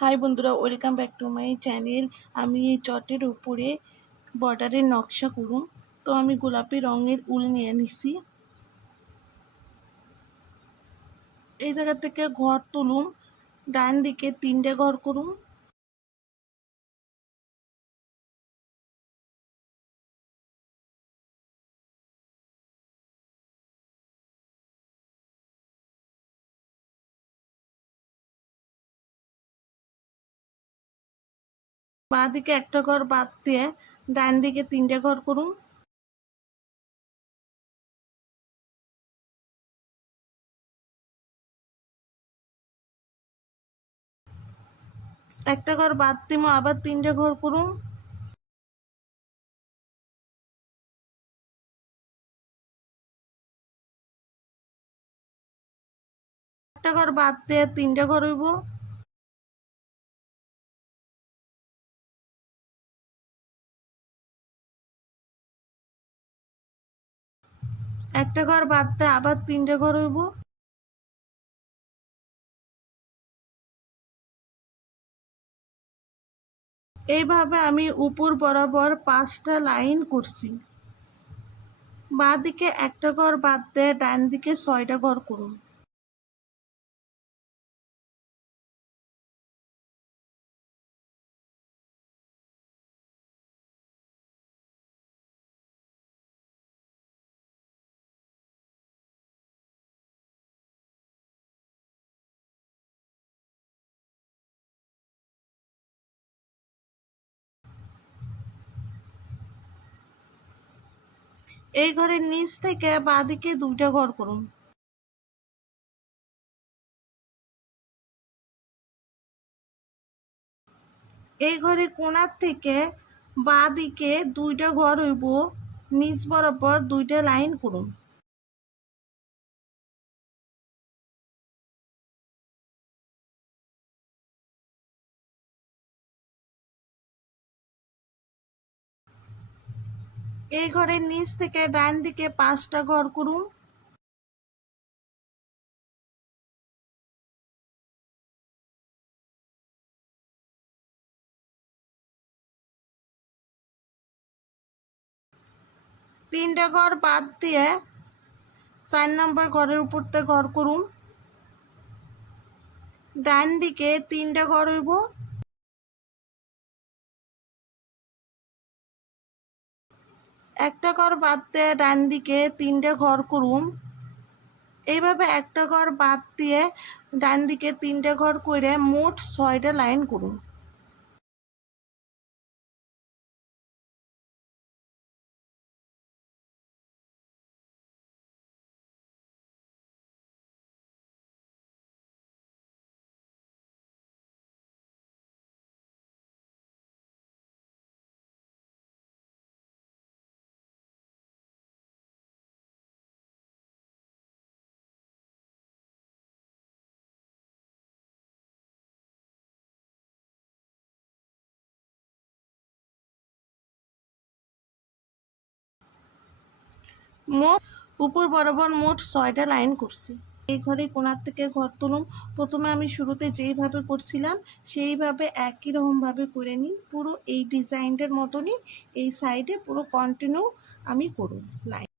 High বন্ধুরা, welcome back to my channel. আমি এই চটের উপরে বর্ডারের নকশা করুম। তো আমি গোলাপি রঙের উল নিয়ে নিছি। এই জায়গা থেকে ঘর তুলুম, ডান দিকে 3টে ঘর করুম। বাঁ দিকে একটা ঘর বাদ দিয়ে ডান দিকে 3টে ঘর করুম। একটা ঘর বাদ দিমো, আবার 3টে ঘর করুম। একটা ঘর বাদ দিয়ে 3টে ঘর হইব। একটা ঘর বাদ দিয়ে আবার 3টে ঘর হইব। এইভাবে আমি উপর বরাবর 5টা লাইন করছি। বাঁ দিকে একটা ঘর বাদ দিয়ে ডান দিকে 6টা ঘর করুন। এই ঘরের নিচ থেকে বাঁ দিকে 2টা ঘর করুন। এই ঘরের কোণার থেকে বাঁ দিকে 2টা ঘর হইব, নিচ বরাবর 2টা লাইন করুন। এই ঘরের নিচ থেকে ডান দিকে 5টা ঘর করুন। তিনটা ঘর বাদ দিয়ে 4 নম্বর ঘরের উপরতে ঘর করুন। ডান দিকে 3টা ঘর হইব। একটা ঘর বাদ দিয়ে ডান দিকে 3টে ঘর করুন। এইভাবে একটা ঘর বাদ দিয়ে ডান দিকে 3টে ঘর করে মোট 6টা লাইন করুন। মোট উপর বরাবর মোট 6টা লাইন করছি। এই ঘরে কোণার থেকে ঘর তুলুম। প্রথমে আমি শুরুতে যেইভাবে করছিলাম সেইভাবে একই রকমভাবে করে নিই। পুরো এই ডিজাইনটার মতনই এই সাইডে পুরো কন্টিনিউ আমি করুন লাইন।